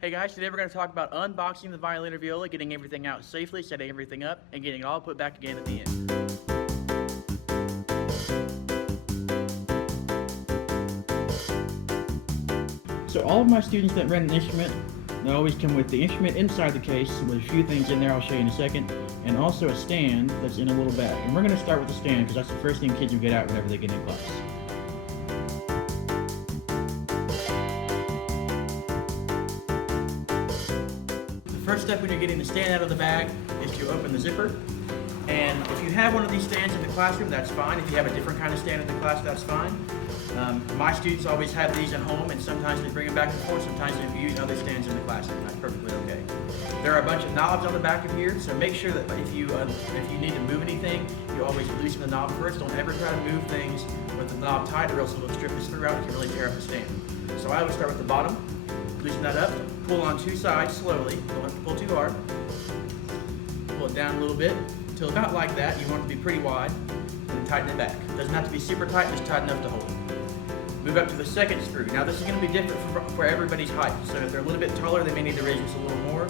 Hey guys, today we're going to talk about unboxing the violin or viola, getting everything out safely, setting everything up, and getting it all put back again at the end. So all of my students that rent an instrument, they always come with the instrument inside the case with a few things in there I'll show you in a second, and also a stand that's in a little bag. And we're going to start with the stand because that's the first thing kids will get out whenever they get in class. First step when you're getting the stand out of the bag is to open the zipper. And if you have one of these stands in the classroom, that's fine. If you have a different kind of stand in the class, that's fine. My students always have these at home, and sometimes they bring them back and forth. Sometimes they use other stands in the classroom. That's perfectly okay. There are a bunch of knobs on the back of here, so make sure that if you need to move anything, you always loosen the knob first. Don't ever try to move things with the knob tight, or else it'll strip the screw out and can really tear up the stand. So I always start with the bottom. Loosen that up, pull on two sides slowly, don't have to pull too hard. Pull it down a little bit, until about like that. You want it to be pretty wide, and then tighten it back. It doesn't have to be super tight, just tight enough to hold it. Move up to the second screw. Now this is going to be different for everybody's height, so if they're a little bit taller, they may need to raise this a little more.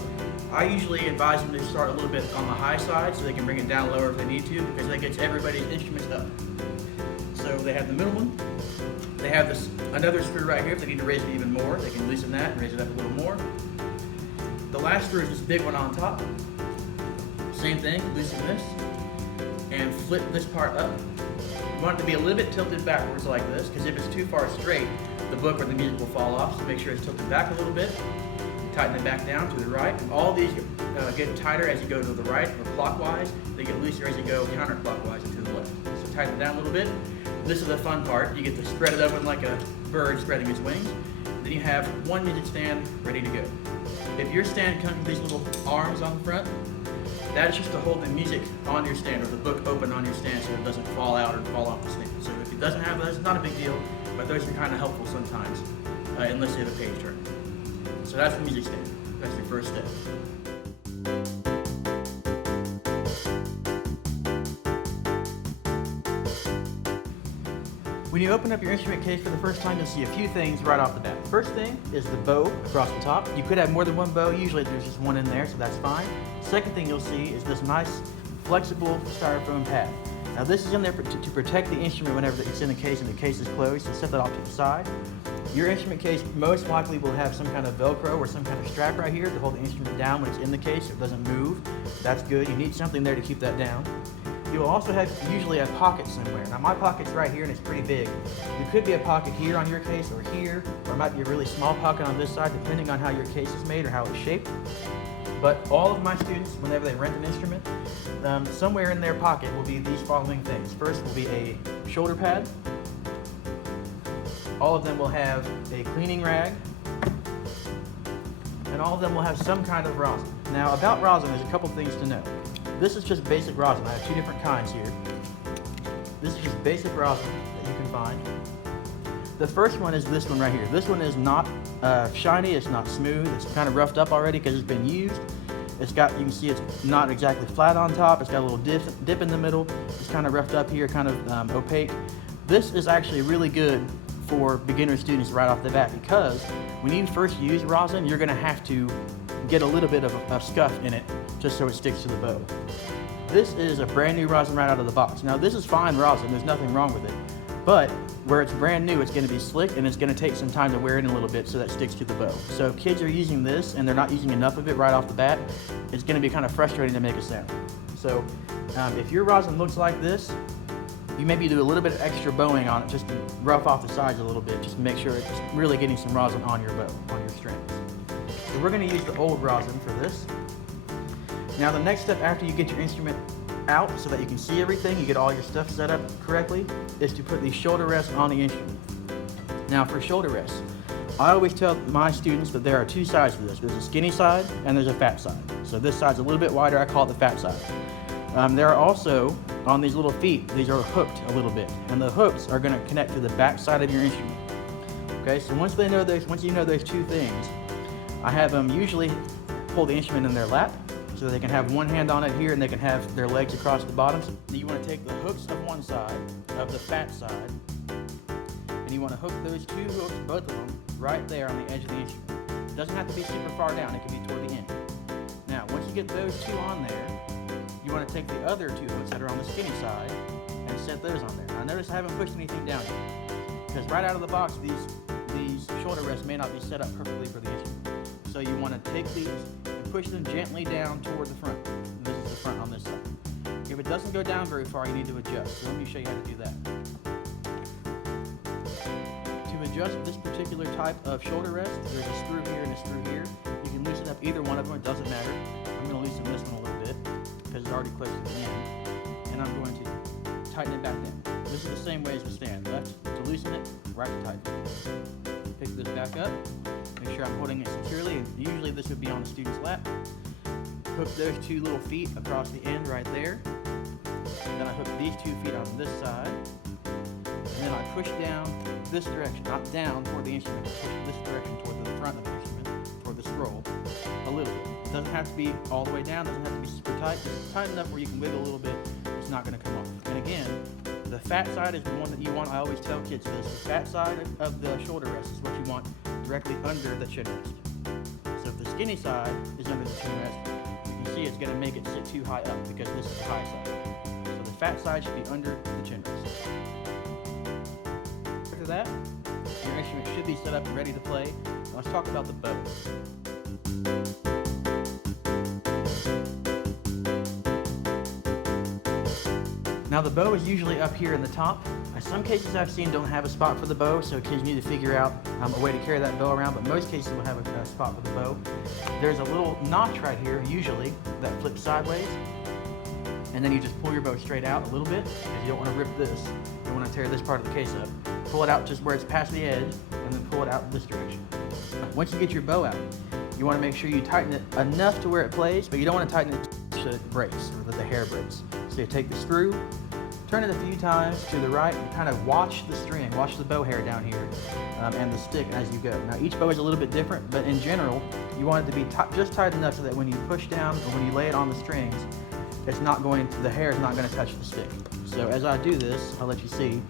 I usually advise them to start a little bit on the high side, so they can bring it down lower if they need to, because that gets everybody's instruments up. So they have the middle one. They have another screw right here. If they need to raise it even more, they can loosen that and raise it up a little more. The last screw is this big one on top. Same thing, loosen this and flip this part up. You want it to be a little bit tilted backwards like this, because if it's too far straight, the book or the music will fall off. So make sure it's tilted back a little bit. Tighten it back down to the right. And all these get tighter as you go to the right or clockwise. They get looser as you go counterclockwise and to the left. So tighten it down a little bit. This is the fun part. You get to spread it open like a bird spreading its wings. Then you have one music stand ready to go. If your stand comes with these little arms on the front, that is just to hold the music on your stand or the book open on your stand so it doesn't fall out or fall off the stand. So if it doesn't have those, it's not a big deal, but those are kind of helpful sometimes, unless you have a page turn. So that's the music stand. That's your first step. When you open up your instrument case for the first time, you'll see a few things right off the bat. First thing is the bow across the top. You could have more than one bow. Usually there's just one in there, so that's fine. Second thing you'll see is this nice flexible styrofoam pad. Now this is in there to protect the instrument whenever it's in the case and the case is closed, so set that off to the side. Your instrument case most likely will have some kind of Velcro or some kind of strap right here to hold the instrument down when it's in the case so it doesn't move. That's good. You need something there to keep that down. You'll also have usually a pocket somewhere. Now my pocket's right here and it's pretty big. There could be a pocket here on your case or here, or it might be a really small pocket on this side depending on how your case is made or how it's shaped. But all of my students, whenever they rent an instrument, somewhere in their pocket will be these following things. First will be a shoulder pad. All of them will have a cleaning rag. And all of them will have some kind of rosin. Now about rosin, there's a couple things to know. This is just basic rosin. I have two different kinds here. This is just basic rosin that you can find. The first one is this one right here. This one is not shiny, it's not smooth, it's kind of roughed up already because it's been used. It's got, you can see it's not exactly flat on top, it's got a little dip in the middle, it's kind of roughed up here, kind of opaque. This is actually really good for beginner students right off the bat because when you first use rosin, you're going to have to get a little bit of scuff in it just so it sticks to the bow. This is a brand new rosin right out of the box. Now this is fine rosin, there's nothing wrong with it, but where it's brand new, it's going to be slick and it's going to take some time to wear in a little bit so that sticks to the bow. So if kids are using this and they're not using enough of it right off the bat, it's going to be kind of frustrating to make a sound. So if your rosin looks like this, you maybe do a little bit of extra bowing on it just to rough off the sides a little bit, just to make sure it's really getting some rosin on your bow, on your strings. So we're going to use the old rosin for this. Now the next step after you get your instrument out so that you can see everything, you get all your stuff set up correctly, is to put the shoulder rest on the instrument. Now for shoulder rests, I always tell my students that there are two sides to this. There's a skinny side and there's a fat side. So this side's a little bit wider, I call it the fat side. There are also, on these little feet, these are hooked a little bit, and the hooks are going to connect to the back side of your instrument. Okay, so once you know those two things, I have them usually hold the instrument in their lap, so they can have one hand on it here and they can have their legs across the bottom. You want to take the hooks of one side, of the fat side, and you want to hook those two hooks, both of them, right there on the edge of the instrument. doesn't have to be super far down, it can be toward the end. Now, once you get those two on there, you want to take the other two hooks that are on the skinny side and set those on there. Now notice I haven't pushed anything down yet, because right out of the box, these shoulder rests may not be set up perfectly for the instrument. So you want to take these and push them gently down toward the front. And this is the front on this side. If it doesn't go down very far, you need to adjust. So let me show you how to do that. To adjust this particular type of shoulder rest, there's a screw here and a screw here. You can loosen up either one of them, it doesn't matter. I'm going to loosen this one a little bit because it's already close to the end. And I'm going to tighten it back in. This is the same way as the stand. Left to loosen it, right to tighten it. Pick this back up, make sure I'm holding it securely. And usually this would be on the student's lap. Hook those two little feet across the end right there. Then I hook these 2 feet on this side. And then I push down this direction, not down toward the instrument, but push this direction toward the front of the instrument, toward the scroll, a little bit. It doesn't have to be all the way down, doesn't have to be super tight, just tight enough where you can wiggle a little bit, it's not going to come off. And again, the fat side is the one that you want. I always tell kids this. The fat side of the shoulder rest is what you want directly under the chin rest. So if the skinny side is under the chin rest, you can see it's going to make it sit too high up because this is the high side. So the fat side should be under the chin rest. After that, your instrument should be set up and ready to play. Now let's talk about the bow. Now the bow is usually up here in the top. Some cases I've seen don't have a spot for the bow, so kids need to figure out a way to carry that bow around, but most cases will have a spot for the bow. There's a little notch right here, usually, that flips sideways, and then you just pull your bow straight out a little bit, because you don't want to rip this. You don't want to tear this part of the case up. Pull it out just where it's past the edge, and then pull it out this direction. Once you get your bow out, you want to make sure you tighten it enough to where it plays, but you don't want to tighten it so it breaks, or that the hair breaks. So you take the screw, turn it a few times to the right, and kind of watch the string, watch the bow hair down here, and the stick as you go. Now each bow is a little bit different, but in general, you want it to be just tight enough so that when you push down or when you lay it on the strings, it's not going to, the hair is not going to touch the stick. So as I do this, I'll let you see.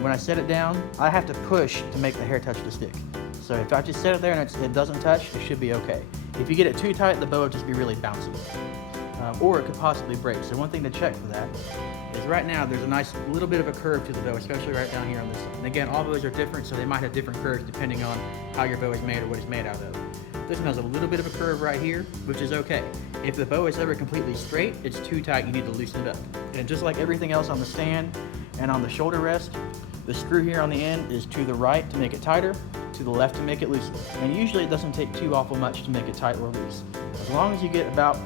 When I set it down, I have to push to make the hair touch the stick. So if I just set it there and it doesn't touch, it should be okay. If you get it too tight, the bow will just be really bouncy. Or it could possibly break. So one thing to check for that is right now there's a nice little bit of a curve to the bow, especially right down here on this side. And again, all bows are different, so they might have different curves depending on how your bow is made or what it's made out of. This one has a little bit of a curve right here, which is okay. If the bow is ever completely straight, it's too tight, you need to loosen it up. And just like everything else on the stand and on the shoulder rest, the screw here on the end is to the right to make it tighter, to the left to make it looser. And usually it doesn't take too awful much to make it tight or loose. As long as you get about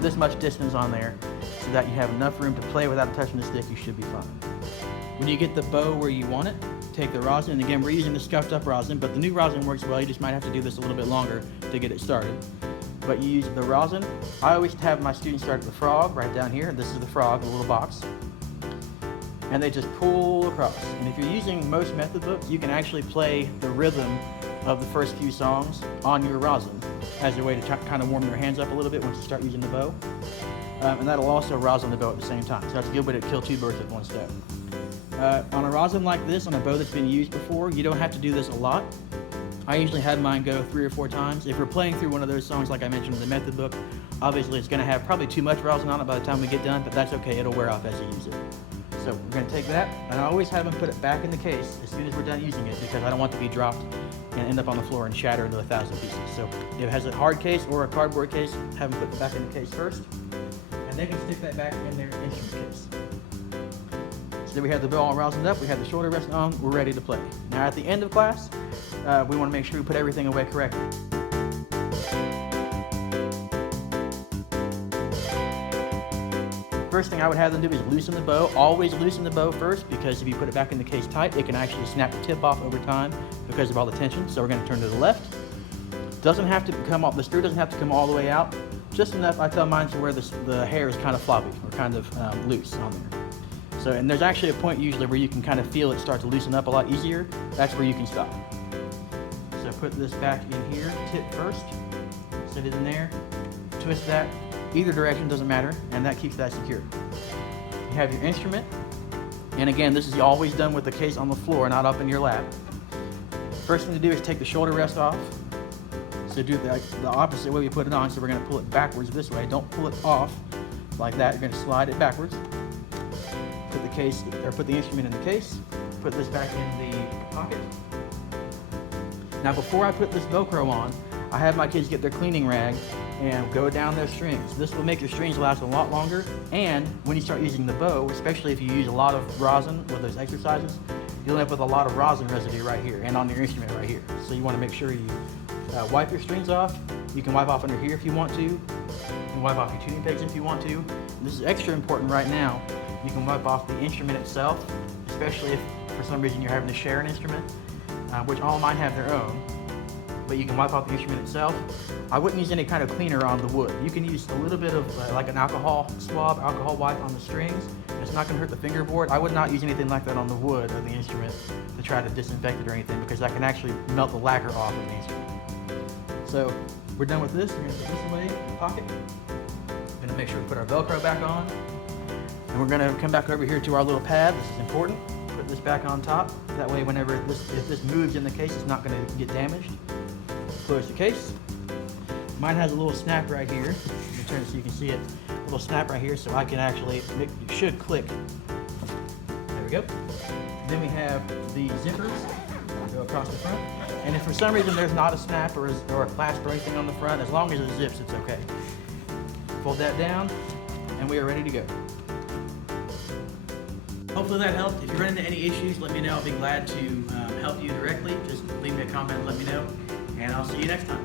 this much distance on there so that you have enough room to play without touching the stick, you should be fine. When you get the bow where you want it, take the rosin, and again we're using the scuffed up rosin, but the new rosin works well. You just might have to do this a little bit longer to get it started. But you use the rosin. I always have my students start at the frog right down here. This is the frog, the little box. And they just pull across. And if you're using most method books, you can actually play the rhythm of the first few songs on your rosin as a way to kind of warm your hands up a little bit once you start using the bow. And that'll also rosin the bow at the same time. So that's a good way to kill two birds with one stone. On a rosin like this, on a bow that's been used before, you don't have to do this a lot. I usually have mine go 3 or 4 times. If we're playing through one of those songs like I mentioned in the method book, obviously it's going to have probably too much rosin on it by the time we get done, but that's okay, it'll wear off as you use it. So we're going to take that, and I always have them put it back in the case as soon as we're done using it, because I don't want it to be dropped and end up on the floor and shatter into 1,000 pieces. So if it has a hard case or a cardboard case, have them put it back in the case first, and they can stick that back in their instrument case. So then we have the bow all rosined up, we have the shoulder rest on, we're ready to play. Now at the end of class, we want to make sure we put everything away correctly. First thing I would have them do is loosen the bow. Always loosen the bow first, because if you put it back in the case tight, it can actually snap the tip off over time because of all the tension. So we're going to turn to the left. Doesn't have to come off, the screw doesn't have to come all the way out. Just enough, I tell mine, to where the hair is kind of floppy or kind of loose on there. So, and there's actually a point usually where you can kind of feel it start to loosen up a lot easier. That's where you can stop. So put this back in here, tip first, set it in there, twist that. Either direction doesn't matter, and that keeps that secure. You have your instrument, and again, this is always done with the case on the floor, not up in your lap. First thing to do is take the shoulder rest off. So do the opposite way we put it on. So we're going to pull it backwards this way. Don't pull it off like that. You're going to slide it backwards. Put the case, or put the instrument in the case. Put this back in the pocket. Now before I put this Velcro on, I have my kids get their cleaning rag and go down their strings. This will make your strings last a lot longer, and when you start using the bow, especially if you use a lot of rosin with those exercises, you'll end up with a lot of rosin residue right here and on your instrument right here. So you want to make sure you wipe your strings off. You can wipe off under here if you want to. You can wipe off your tuning pegs if you want to. And this is extra important right now. You can wipe off the instrument itself, especially if for some reason you're having to share an instrument, which all mine have their own. But you can wipe off the instrument itself. I wouldn't use any kind of cleaner on the wood. You can use a little bit of like an alcohol swab, alcohol wipe on the strings. It's not gonna hurt the fingerboard. I would not use anything like that on the wood of the instrument to try to disinfect it or anything, because that can actually melt the lacquer off of the instrument. So we're done with this. We're gonna put this away in the pocket. We're gonna make sure we put our Velcro back on. And we're gonna come back over here to our little pad. This is important. Put this back on top. That way whenever if this moves in the case, it's not gonna get damaged. Close the case. Mine has a little snap right here. Let me turn it so you can see it. A little snap right here, so I can actually, it should click. There we go. Then we have the zippers go across the front. And if for some reason there's not a snap or a clasp or anything on the front, as long as it zips, it's okay. Fold that down, and we are ready to go. Hopefully that helped. If you run into any issues, let me know. I'll be glad to help you directly. Just leave me a comment and let me know. And I'll see you next time.